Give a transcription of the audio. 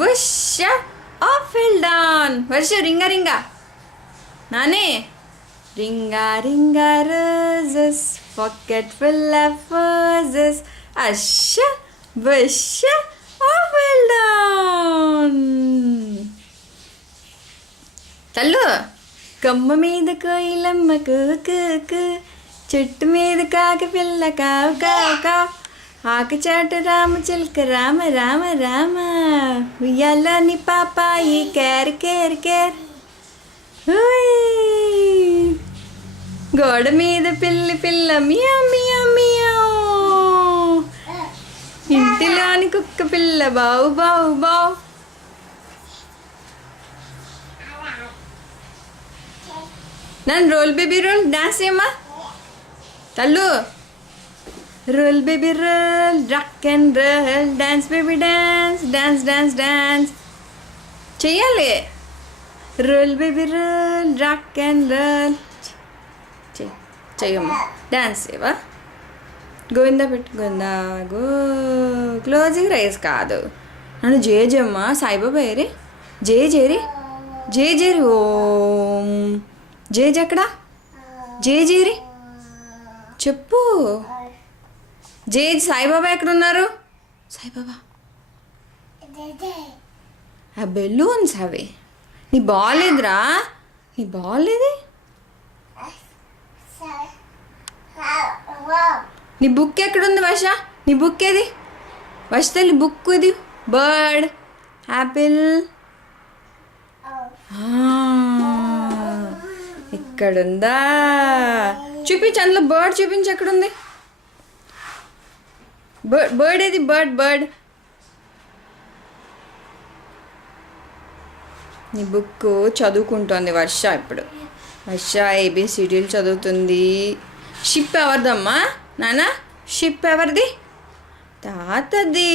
బుష of fell down. Varsha ringa ringa నానే ringa ringa roses pocket full of roses husha busha of fell down. తల్లు కొమ్మ మీద కోయిలమ్మ కూకు, చెట్టు మీద కాకి పిల్ల కావు కావు కావు, ఆకుచాట రామచిలక రామ రామ రామ, ఉయ్యాలని పాపాయి కేర్ కేర్ కేర్. గోడ మీద పిల్లి పిల్ల మియా మియా మియా, ఇంటిలోని కుక్క పిల్ల బావు బావు బావు. నన్ను రోల్ బేబీ రోల్ డాన్స్ చేయమ్మా తల్లు. Roll baby roll rock and roll, dance baby dance dance dance dance చెయ్యాలి. Roll baby roll rock and roll చెయ్యమ్మా డాన్స్ చేయవా. గోవిందా పెట్టు గోవిందా గో. క్లోజింగ్ రైస్ కాదు. నన్ను జేజమ్మా సాయిబాబా ఏరి జే జేరి జే జేరి ఓం జేజ్ ఎక్కడా జే జేరి చెప్పు. జేజ్ సాయిబాబా ఎక్కడున్నారు? సాయిబాబా ఆ బెలూన్స్ అవి. నీ బాల్ ఎదురా, నీ బాల్ ఏది? నీ బుక్ ఎక్కడుంది వర్ష? నీ బుక్ ఏది వర్ష తల్లి? బుక్ ఇది బర్డ్ యాపిల్ ఇక్కడుందా? చూపించు, అందులో బర్డ్ చూపించు ఎక్కడుంది. బర్డ్ ఏది? Bird bird. నీ బుక్ చదువుకుంటోంది వర్ష ఇప్పుడు. వర్ష ఏబిసిడీలు చదువుతుంది. షిప్ ఎవరిదమ్మా నాన్న? షిప్ ఎవరిది? తాతది.